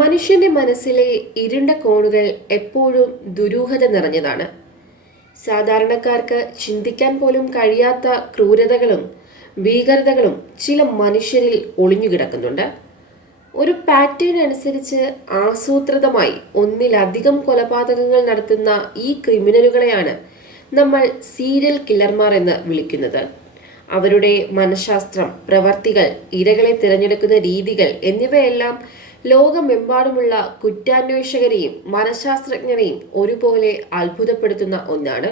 മനുഷ്യന്റെ മനസ്സിലെ ഇരുണ്ട കോണുകൾ എപ്പോഴും ദുരൂഹത നിറഞ്ഞതാണ്. സാധാരണക്കാർക്ക് ചിന്തിക്കാൻ പോലും കഴിയാത്ത ക്രൂരതകളും ഭീകരതകളും ചില മനുഷ്യരിൽ ഒളിഞ്ഞുകിടക്കുന്നുണ്ട്. ഒരു പാറ്റേൺ അനുസരിച്ച് ആസൂത്രിതമായി ഒന്നിലധികം കൊലപാതകങ്ങൾ നടത്തുന്ന ഈ ക്രിമിനലുകളെയാണ് നമ്മൾ സീരിയൽ കില്ലർമാർ എന്ന് വിളിക്കുന്നത്. അവരുടെ മനഃശാസ്ത്രം, പ്രവർത്തികൾ, ഇരകളെ തിരഞ്ഞെടുക്കുന്ന രീതികൾ എന്നിവയെല്ലാം ലോകമെമ്പാടുമുള്ള കുറ്റാന്വേഷകരെയും മനഃശാസ്ത്രജ്ഞരെയും ഒരുപോലെ അത്ഭുതപ്പെടുത്തുന്ന ഒന്നാണ്.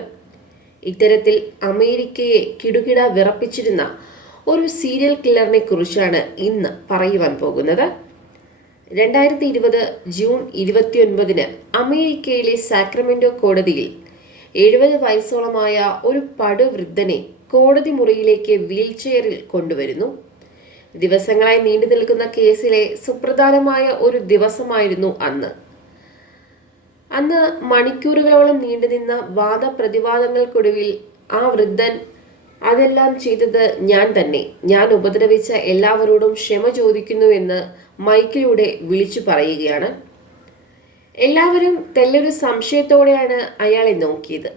ഇത്തരത്തിൽ അമേരിക്കയെ കിടുകിട വിറപ്പിച്ചിരുന്ന ഒരു സീരിയൽ കില്ലറിനെ കുറിച്ചാണ് ഇന്ന് പറയുവാൻ പോകുന്നത്. 2020 ജൂൺ 29 അമേരിക്കയിലെ സാക്രമെന്റോ കോടതിയിൽ 70 വയസ്സോളമായ ഒരു പടുവൃദ്ധനെ കോടതി മുറിയിലേക്ക് വീൽചെയറിൽ കൊണ്ടുവരുന്നു. ദിവസങ്ങളായി നീണ്ടു നിൽക്കുന്ന കേസിലെ സുപ്രധാനമായ ഒരു ദിവസമായിരുന്നു അന്ന്. മണിക്കൂറുകളോളം നീണ്ടുനിന്ന വാദപ്രതിവാദങ്ങൾക്കൊടുവിൽ ആ വൃദ്ധൻ അതെല്ലാം ചെയ്തത് ഞാൻ തന്നെ, ഞാൻ ഉപദ്രവിച്ച എല്ലാവരോടും ക്ഷമ ചോദിക്കുന്നുവെന്ന് മൈക്കിലൂടെ വിളിച്ചു പറയുകയാണ്. എല്ലാവരും തെല്ലൊരു സംശയത്തോടെയാണ് അയാളെ നോക്കിയത്.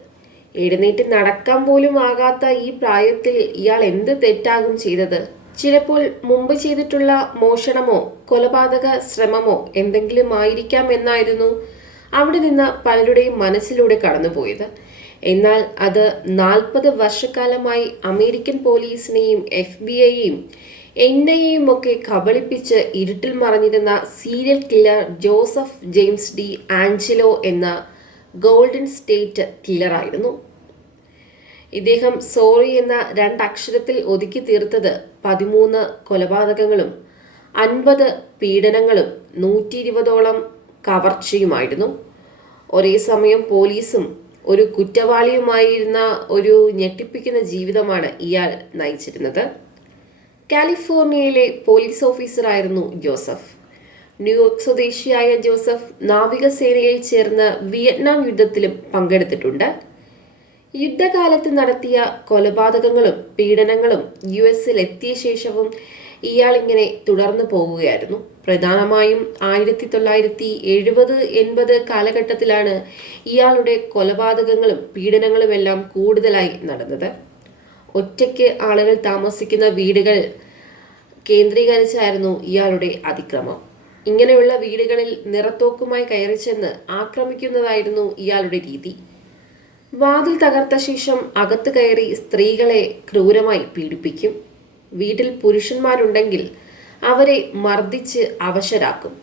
എഴുന്നേറ്റ് നടക്കാൻ പോലും ആകാത്ത ഈ പ്രായത്തിൽ ഇയാൾ എന്ത് തെറ്റാകും ചെയ്തത്? ചിലപ്പോൾ മുമ്പ് ചെയ്തിട്ടുള്ള മോഷണമോ കൊലപാതക ശ്രമമോ എന്തെങ്കിലും ആയിരിക്കാം എന്നായിരുന്നു അവിടെ നിന്ന് പലരുടെയും മനസ്സിലൂടെ കടന്നുപോയത്. എന്നാൽ അത് 40 വർഷക്കാലമായി അമേരിക്കൻ പോലീസിനെയും FBI-യെയും NIA-യും ഒക്കെ കബളിപ്പിച്ച് ഇരുട്ടിൽ മറഞ്ഞിരുന്ന serial killer Joseph James DeAngelo എന്ന ഗോൾഡൻ സ്റ്റേറ്റ് കില്ലറായിരുന്നു. ഇദ്ദേഹം സോറി എന്ന 2 അക്ഷരത്തിൽ ഒതുക്കി തീർത്തത് 13 കൊലപാതകങ്ങളും 50 പീഡനങ്ങളും 120ഓളം കവർച്ചയുമായിരുന്നു. ഒരേ സമയം പോലീസും ഒരു കുറ്റവാളിയുമായിരുന്ന ഒരു ഞെട്ടിപ്പിക്കുന്ന ജീവിതമാണ് ഇയാൾ നയിച്ചിരുന്നത്. കാലിഫോർണിയയിലെ പോലീസ് ഓഫീസറായിരുന്നു ജോസഫ്. ന്യൂയോർക്ക് സ്വദേശിയായ ജോസഫ് നാവികസേനയിൽ ചേർന്ന് വിയറ്റ്നാം യുദ്ധത്തിലും പങ്കെടുത്തിട്ടുണ്ട്. യുദ്ധകാലത്ത് നടത്തിയ കൊലപാതകങ്ങളും പീഡനങ്ങളും US എത്തിയ ശേഷവും ഇയാൾ ഇങ്ങനെ തുടർന്നു പോവുകയായിരുന്നു. പ്രധാനമായും 1970-80 കാലഘട്ടത്തിലാണ് ഇയാളുടെ കൊലപാതകങ്ങളും പീഡനങ്ങളും എല്ലാം കൂടുതലായി നടന്നത്. ഒറ്റയ്ക്ക് ആളുകൾ താമസിക്കുന്ന വീടുകൾ കേന്ദ്രീകരിച്ചായിരുന്നു ഇയാളുടെ അതിക്രമം. ഇങ്ങനെയുള്ള വീടുകളിൽ നിറത്തോക്കുമായി കയറിച്ചെന്ന് ആക്രമിക്കുന്നതായിരുന്നു ഇയാളുടെ രീതി. വാതിൽ തകർത്ത ശേഷം അകത്ത് കയറി സ്ത്രീകളെ ക്രൂരമായി പീഡിപ്പിക്കും. വീട്ടിൽ പുരുഷന്മാരുണ്ടെങ്കിൽ അവരെ മർദ്ദിച്ച് അവശരാക്കും.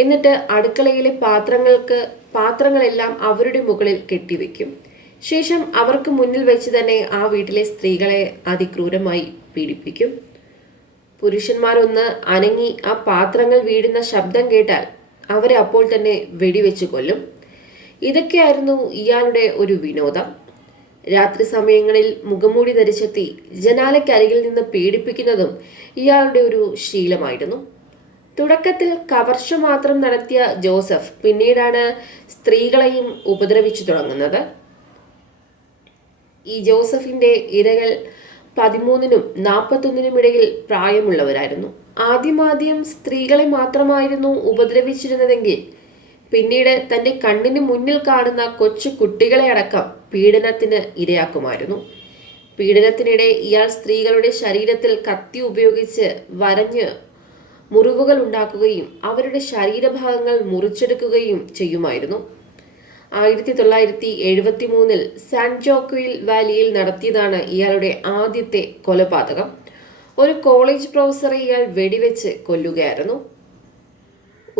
എന്നിട്ട് അടുക്കളയിലെ പാത്രങ്ങളെല്ലാം അവരുടെ മുകളിൽ കെട്ടിവെക്കും. ശേഷം അവർക്ക് മുന്നിൽ വെച്ച് തന്നെ ആ വീട്ടിലെ സ്ത്രീകളെ അതിക്രൂരമായി പീഡിപ്പിക്കും. പുരുഷന്മാരൊന്ന് അനങ്ങി ആ പാത്രങ്ങൾ വീഴുന്ന ശബ്ദം കേട്ടാൽ അവരെ അപ്പോൾ തന്നെ വെടിവെച്ച് കൊല്ലും. ഇതൊക്കെയായിരുന്നു ഇയാളുടെ ഒരു വിനോദം. രാത്രി സമയങ്ങളിൽ മുഖംമൂടി ധരിച്ചെത്തി ജനാലയ്ക്കരികിൽ നിന്ന് പീഡിപ്പിക്കുന്നതും ഇയാളുടെ ഒരു ശീലമായിരുന്നു. തുടക്കത്തിൽ കവർച്ച മാത്രം നടത്തിയ ജോസഫ് പിന്നീടാണ് സ്ത്രീകളെയും ഉപദ്രവിച്ചു തുടങ്ങുന്നത്. ഈ ജോസഫിന്റെ ഇരകൾ 13നും 41നും ഇടയിൽ പ്രായമുള്ളവരായിരുന്നു. ആദ്യം സ്ത്രീകളെ മാത്രമായിരുന്നു ഉപദ്രവിച്ചിരുന്നതെങ്കിൽ പിന്നീട് തന്റെ കണ്ണിന് മുന്നിൽ കാണുന്ന കൊച്ചു കുട്ടികളെ അടക്കം പീഡനത്തിന് ഇരയാക്കുമായിരുന്നു. പീഡനത്തിനിടെ ഇയാൾ സ്ത്രീകളുടെ ശരീരത്തിൽ കത്തി ഉപയോഗിച്ച് വരഞ്ഞ് മുറിവുകൾ ഉണ്ടാക്കുകയും അവരുടെ ശരീരഭാഗങ്ങൾ മുറിച്ചെടുക്കുകയും ചെയ്യുമായിരുന്നു. 1973 സാൻ ജോക്വിൽ വാലിയിൽ നടത്തിയതാണ് ഇയാളുടെ ആദ്യത്തെ കൊലപാതകം. ഒരു കോളേജ് പ്രൊഫസറെ ഇയാൾ വെടിവെച്ച് കൊല്ലുകയായിരുന്നു.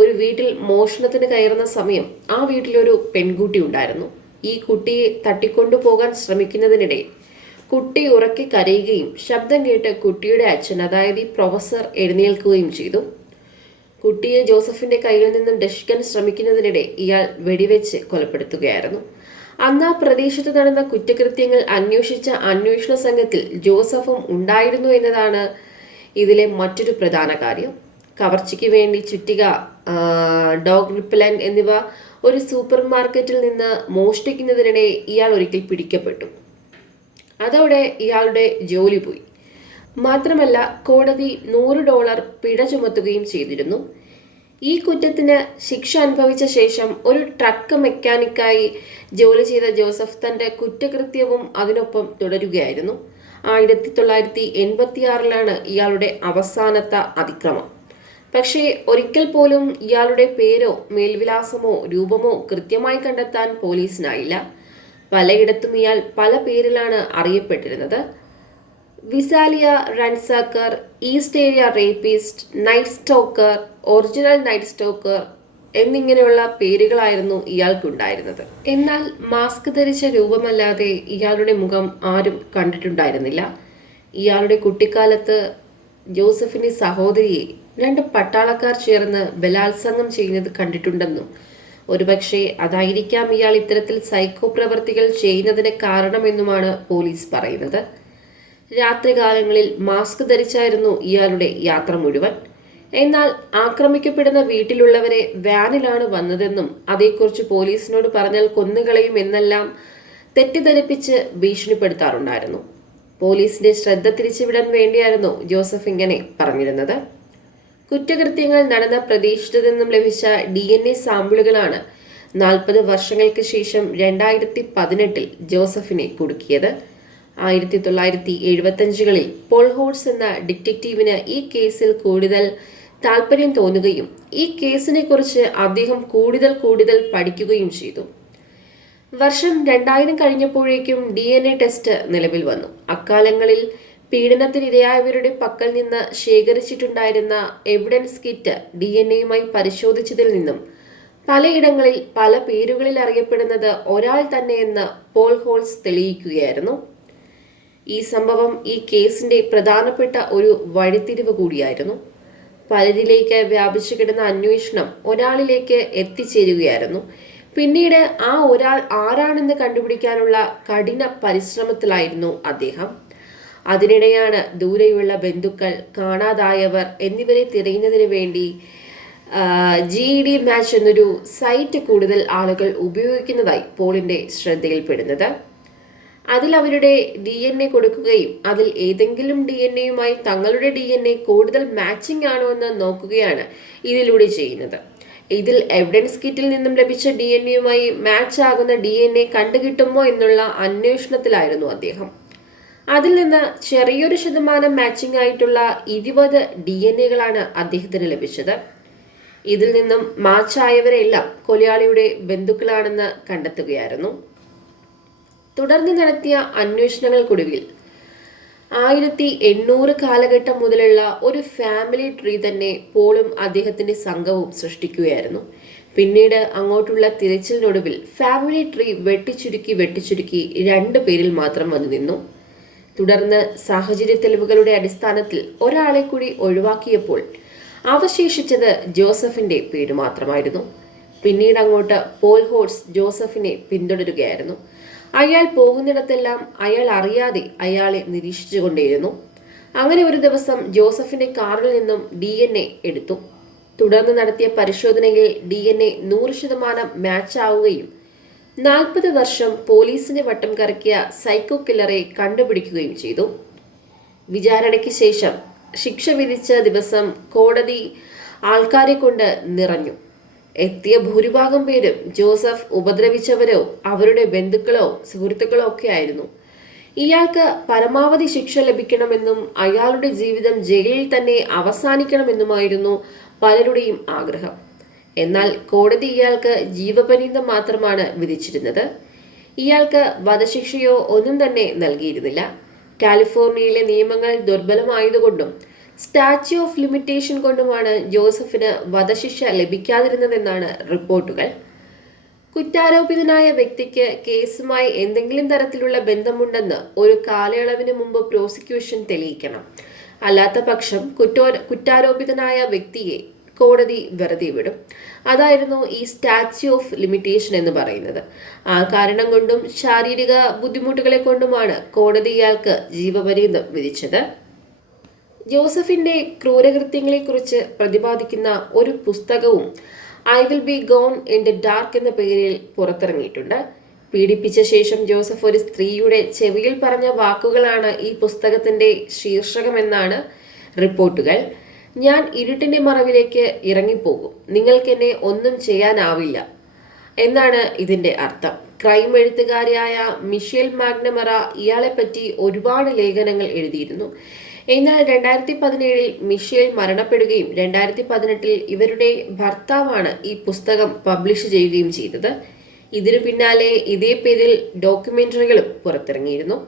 ഒരു വീട്ടിൽ മോഷണത്തിന് കയറുന്ന സമയം ആ വീട്ടിലൊരു പെൺകുട്ടി ഉണ്ടായിരുന്നു. ഈ കുട്ടിയെ തട്ടിക്കൊണ്ടു പോകാൻ ശ്രമിക്കുന്നതിനിടെ കുട്ടി ഉറക്കെ കരയുകയും ശബ്ദം കേട്ട് കുട്ടിയുടെ അച്ഛൻ, അതായത് ഈ പ്രൊഫസർ, എഴുന്നേൽക്കുകയും ചെയ്തു. കുട്ടിയെ ജോസഫിന്റെ കയ്യിൽ നിന്നും രക്ഷിക്കാൻ ശ്രമിക്കുന്നതിനിടെ ഇയാൾ വെടിവെച്ച് കൊലപ്പെടുത്തുകയായിരുന്നു. അന്ന് ആ പ്രദേശത്ത് നടന്ന കുറ്റകൃത്യങ്ങൾ അന്വേഷിച്ച അന്വേഷണ സംഘത്തിൽ ജോസഫും ഉണ്ടായിരുന്നു എന്നതാണ് ഇതിലെ മറ്റൊരു പ്രധാന കാര്യം. കവർച്ചയ്ക്ക് വേണ്ടി ചുറ്റിക, ഡോഗ് റിപ്പലന്റ് എന്നിവ ഒരു സൂപ്പർ മാർക്കറ്റിൽ നിന്ന് മോഷ്ടിക്കുന്നതിനിടെ ഇയാൾ ഒരിക്കൽ പിടിക്കപ്പെട്ടു. അതോടെ ഇയാളുടെ ജോലി പോയി. മാത്രമല്ല കോടതി $100 പിഴ ചുമത്തുകയും ചെയ്തിരുന്നു. ഈ കുറ്റത്തിന് ശിക്ഷ അനുഭവിച്ച ശേഷം ഒരു ട്രക്ക് മെക്കാനിക്കായി ജോലി ചെയ്ത ജോസഫ് തന്റെ കുറ്റകൃത്യവും അതിനൊപ്പം തുടരുകയായിരുന്നു. 1986 ഇയാളുടെ അവസാനത്തെ അതിക്രമം. പക്ഷേ ഒരിക്കൽ പോലും ഇയാളുടെ പേരോ മേൽവിലാസമോ രൂപമോ കൃത്യമായി കണ്ടെത്താൻ പോലീസിനായില്ല. പലയിടത്തും ഇയാൾ പല പേരിലാണ് അറിയപ്പെട്ടിരുന്നത്. Visalia ransacker, east area rapist, night stalker, original night stalker എന്നിങ്ങനെയുള്ള പേരുകളായിരുന്നു ഇയാൾക്കുണ്ടായിരുന്നത്. എന്നാൽ മാസ്ക് ധരിച്ച രൂപമല്ലാതെ ഇയാളുടെ മുഖം ആരും കണ്ടിട്ടുണ്ടായിരുന്നില്ല. ഇയാളുടെ കുട്ടിക്കാലത്ത് ജോസഫിന്റെ സഹോദരിയെ 2 പട്ടാളക്കാർ ചേർന്ന് ബലാത്സംഗം ചെയ്യുന്നത് കണ്ടിട്ടുണ്ടെന്നും ഒരുപക്ഷെ അതായിരിക്കാം ഇയാൾ ഇത്തരത്തിൽ സൈക്കോ പ്രവർത്തികൾ ചെയ്യുന്നതിന് കാരണമെന്നുമാണ് പോലീസ് പറയുന്നത്. രാത്രികാലങ്ങളിൽ മാസ്ക് ധരിച്ചായിരുന്നു ഇയാളുടെ യാത്ര മുഴുവൻ. എന്നാൽ ആക്രമിക്കപ്പെടുന്ന വീട്ടിലുള്ളവരെ വാനിലാണ് വന്നതെന്നും അതേക്കുറിച്ച് പോലീസിനോട് പറഞ്ഞാൽ കൊന്നുകളയും എന്നെല്ലാം തെറ്റിദ്ധരിപ്പിച്ച് ഭീഷണിപ്പെടുത്താറുണ്ടായിരുന്നു. പോലീസിന്റെ ശ്രദ്ധ തിരിച്ചുവിടാൻ വേണ്ടിയായിരുന്നു ജോസഫ് ഇങ്ങനെ പറഞ്ഞിരുന്നത്. കുറ്റകൃത്യങ്ങൾ നടന്ന പ്രദേശത്തു നിന്നും ലഭിച്ച DNA സാമ്പിളുകളാണ് 40 വർഷങ്ങൾക്ക് ശേഷം 2018 ജോസഫിനെ കുടുക്കിയത്. 1975 പോൾ ഹോഡ്സ് എന്ന ഡിറ്റക്റ്റീവിന് ഈ കേസിൽ കൂടുതൽ താല്പര്യം തോന്നുകയും ഈ കേസിനെ കുറിച്ച് അദ്ദേഹം കൂടുതൽ പഠിക്കുകയും ചെയ്തു. വർഷം 2000 കഴിഞ്ഞപ്പോഴേക്കും DNA ടെസ്റ്റ് നിലവിൽ വന്നു. അക്കാലങ്ങളിൽ പീഡനത്തിനിരയായവരുടെ പക്കൽ നിന്ന് ശേഖരിച്ചിട്ടുണ്ടായിരുന്ന എവിഡൻസ് കിറ്റ് DNA പരിശോധിച്ചതിൽ നിന്നും പലയിടങ്ങളിൽ പല പേരുകളിൽ അറിയപ്പെടുന്നത് ഒരാൾ തന്നെയെന്ന് പോൾ ഹോൾസ് തെളിയിക്കുകയായിരുന്നു. ഈ സംഭവം ഈ കേസിന്റെ പ്രധാനപ്പെട്ട ഒരു വഴിത്തിരിവ് കൂടിയായിരുന്നു. പലരിലേക്ക് വ്യാപിച്ചു കിടന്ന അന്വേഷണം ഒരാളിലേക്ക് എത്തിച്ചേരുകയായിരുന്നു. പിന്നീട് ആ ഒരാൾ ആരാണെന്ന് കണ്ടുപിടിക്കാനുള്ള കഠിന പരിശ്രമത്തിലായിരുന്നു അദ്ദേഹം. അതിനിടെയാണ് ദൂരെയുള്ള ബന്ധുക്കൾ, കാണാതായവർ എന്നിവരെ തിരയുന്നതിന് വേണ്ടി GED മാച്ച് എന്നൊരു സൈറ്റ് കൂടുതൽ ആളുകൾ ഉപയോഗിക്കുന്നതായി പോളിന്റെ ശ്രദ്ധയിൽപ്പെടുന്നത്. അതിൽ അവരുടെ DNA കൊടുക്കുകയും അതിൽ ഏതെങ്കിലും DNAയുമായി തങ്ങളുടെ DNA കൂടുതൽ മാച്ചിങ് ആണോ എന്ന് നോക്കുകയാണ് ഇതിലൂടെ ചെയ്യുന്നത്. ഇതിൽ എവിഡൻസ് കിറ്റിൽ നിന്നും ലഭിച്ച DNAയുമായി മാച്ച് ആകുന്ന DNA കണ്ടുകിട്ടുമോ എന്നുള്ള അന്വേഷണത്തിലായിരുന്നു അദ്ദേഹം. അതിൽ നിന്ന് ചെറിയൊരു ശതമാനം മാച്ചിങ് ആയിട്ടുള്ള 20 DNAകളാണ് അദ്ദേഹത്തിന് ലഭിച്ചത്. ഇതിൽ നിന്നും മാച്ചായവരെല്ലാം കൊലയാളിയുടെ ബന്ധുക്കളാണെന്ന് കണ്ടെത്തുകയായിരുന്നു. തുടർന്ന് നടത്തിയ അന്വേഷണങ്ങൾക്കൊടുവിൽ 1800 കാലഘട്ടം മുതലുള്ള ഒരു ഫാമിലി ട്രീ തന്നെ പോളും അദ്ദേഹത്തിന്റെ സംഘവും സൃഷ്ടിക്കുകയായിരുന്നു. പിന്നീട് അങ്ങോട്ടുള്ള തിരച്ചിലിനൊടുവിൽ ഫാമിലി ട്രീ വെട്ടിച്ചുരുക്കി 2 പേരിൽ മാത്രം വന്നു നിന്നു. തുടർന്ന് സാഹചര്യ തെളിവുകളുടെ അടിസ്ഥാനത്തിൽ ഒരാളെ കൂടി ഒഴിവാക്കിയപ്പോൾ അവശേഷിച്ചത് ജോസഫിന്റെ പേര് മാത്രമായിരുന്നു. പിന്നീട് അങ്ങോട്ട് പോൾ ഹോഡ്സ് ജോസഫിനെ പിന്തുടരുകയായിരുന്നു. അയാൾ പോകുന്നിടത്തെല്ലാം അയാൾ അറിയാതെ അയാളെ നിരീക്ഷിച്ചുകൊണ്ടേയിരുന്നു. അങ്ങനെ ഒരു ദിവസം ജോസഫിന്റെ കാറിൽ നിന്നും DNA എടുത്തു. തുടർന്ന് നടത്തിയ പരിശോധനയിൽ DNA 100% മാച്ച് ആവുകയും 40 വർഷം പോലീസിനെ വട്ടം കറക്കിയ സൈക്കോ കില്ലറെ കണ്ടുപിടിക്കുകയും ചെയ്തു. വിചാരണയ്ക്ക് ശേഷം ശിക്ഷ വിധിച്ച ദിവസം കോടതി ആൾക്കാരെ കൊണ്ട് നിറഞ്ഞു. എത്തിയ ഭൂരിഭാഗം പേരും ജോസഫ് ഉപദ്രവിച്ചവരോ അവരുടെ ബന്ധുക്കളോ സുഹൃത്തുക്കളോ ഒക്കെ ആയിരുന്നു. ഇയാൾക്ക് പരമാവധി ശിക്ഷ ലഭിക്കണമെന്നും അയാളുടെ ജീവിതം ജയിലിൽ തന്നെ അവസാനിക്കണമെന്നുമായിരുന്നു പലരുടെയും ആഗ്രഹം. എന്നാൽ കോടതി ഇയാൾക്ക് ജീവപര്യന്തം മാത്രമാണ് വിധിച്ചിരുന്നത്. ഇയാൾക്ക് വധശിക്ഷയോ ഒന്നും തന്നെ നൽകിയിരുന്നില്ല. കാലിഫോർണിയയിലെ നിയമങ്ങൾ ദുർബലമായതുകൊണ്ടും സ്റ്റാച്യു ഓഫ് ലിമിറ്റേഷൻ കൊണ്ടുമാണ് ജോസഫിന് വധശിക്ഷ ലഭിക്കാതിരുന്നതെന്നാണ് റിപ്പോർട്ടുകൾ. കുറ്റാരോപിതനായ വ്യക്തിക്ക് കേസുമായി എന്തെങ്കിലും തരത്തിലുള്ള ബന്ധമുണ്ടെന്ന് ഒരു കാലയളവിന് മുമ്പ് പ്രോസിക്യൂഷൻ തെളിയിക്കണം. അല്ലാത്ത പക്ഷം കുറ്റാരോപിതനായ വ്യക്തിയെ കോടതി വെറുതെ വിടും. അതായിരുന്നു ഈ സ്റ്റാച്യു ഓഫ് ലിമിറ്റേഷൻ എന്ന് പറയുന്നത്. ആ കാരണം കൊണ്ടും ശാരീരിക ബുദ്ധിമുട്ടുകളെ കൊണ്ടുമാണ് കോടതി ഇയാൾക്ക് ജീവപര്യന്തം വിധിച്ചത്. ജോസഫിന്റെ ക്രൂരകൃത്യങ്ങളെക്കുറിച്ച് പ്രതിപാദിക്കുന്ന ഒരു പുസ്തകവും I will be gone in the dark എന്ന പേരിൽ പുറത്തിറങ്ങിയിട്ടുണ്ട്. പീഡിപ്പിച്ച ശേഷം ജോസഫ് ഒരു സ്ത്രീയുടെ ചെവിയിൽ പറഞ്ഞ വാക്കുകളാണ് ഈ പുസ്തകത്തിന്റെ ശീർഷകമെന്നാണ് റിപ്പോർട്ടുകൾ. ഞാൻ ഇരുട്ടിന്റെ മറവിലേക്ക് ഇറങ്ങിപ്പോകും, നിങ്ങൾക്കെന്നെ ഒന്നും ചെയ്യാനാവില്ല എന്നാണ് ഇതിന്റെ അർത്ഥം. ക്രൈം എഴുത്തുകാരിയായ മിഷേൽ മാഗ്നമറ ഇയാളെപ്പറ്റി ഒരുപാട് ലേഖനങ്ങൾ എഴുതിയിരുന്നു. എന്നാൽ 2017 മിഷേൽ മരണപ്പെടുകയും 2018 ഇവരുടെ ഭർത്താവാണ് ഈ പുസ്തകം പബ്ലിഷ് ചെയ്യുകയും ചെയ്തത്. ഇതിനു പിന്നാലെ ഇതേ പേരിൽ ഡോക്യുമെന്ററികളും പുറത്തിറങ്ങിയിരുന്നു.